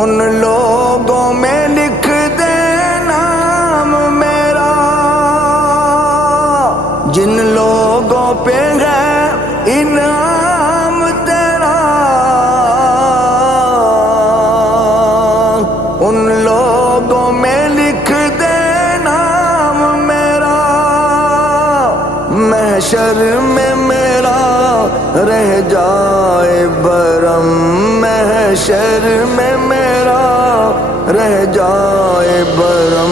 ان لوگوں میں لکھ دے نام میرا جن لوگوں پہ ہے انعام تیرا، ان لوگوں میں لکھ دے نام میرا، محشر میں میرا رہ جائے برم، محشر میں میرا رہ جائے برم۔